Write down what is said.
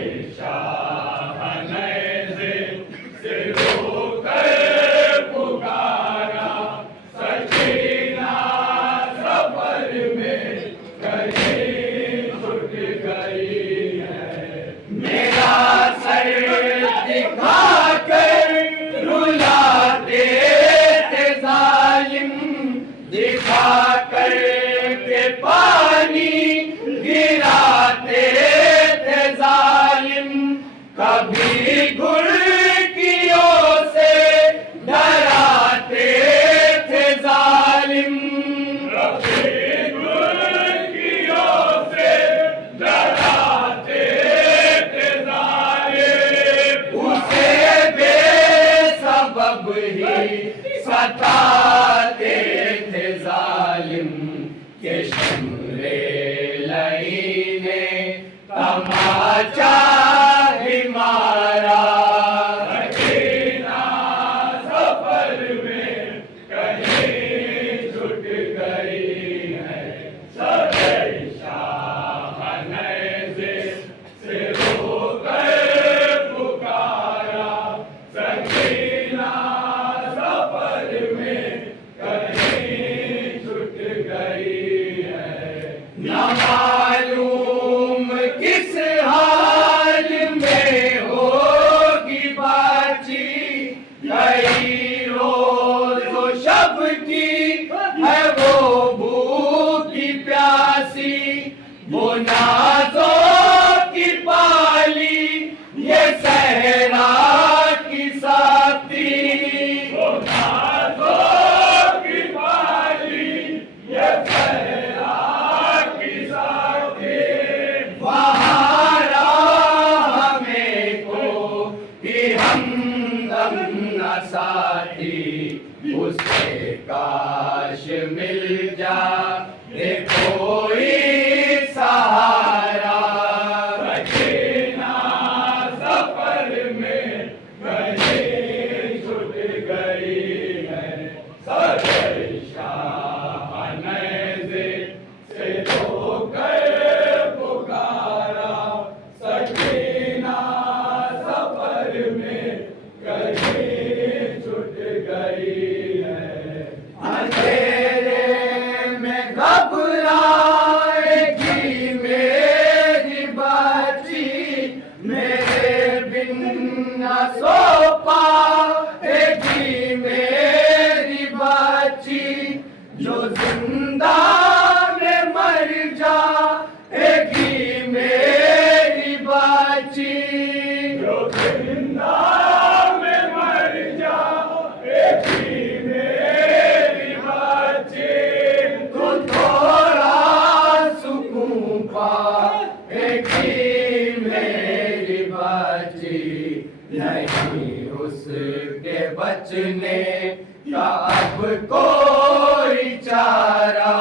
शाह नज़ से होकर पुकार सताते थे जालिम के शमरे लई ने तमाचा भी मारा। मदीना सफर में कहीं छूट गई है, सदर शाह ने से रोकर पुकारा। सकीना सफर में कहीं छूट गई है, न मालूम किस हाल में होगी बाची। कई रोज़ शब की है वो भूखी प्यासी, वो नाज़ों की पाली ये सहरा की साथी। वो नाज़ों की पाली ये सहरा की साथी। वहाँ राह में कोई हमदम न साथी, उसे काश मिल जाए कोई सहारा। मदीना सफर में कहीं छूट गई है, सदर शाह ने से रोकर पुकारा। सकीना सफर में कहीं छूट गई है, अंधेरे में घबराएगी मेरी बाची। मेरे बिन न सो पाएगी मेरी बाची, जो जिंदा में मर जाएगी मेरी बाची। जो जिंदा में मर जाएगी मेरी बाची, तो थोड़ा सुकून पाएगी मेरी बाची। नहीं उसके बचने का अब कोई चारा।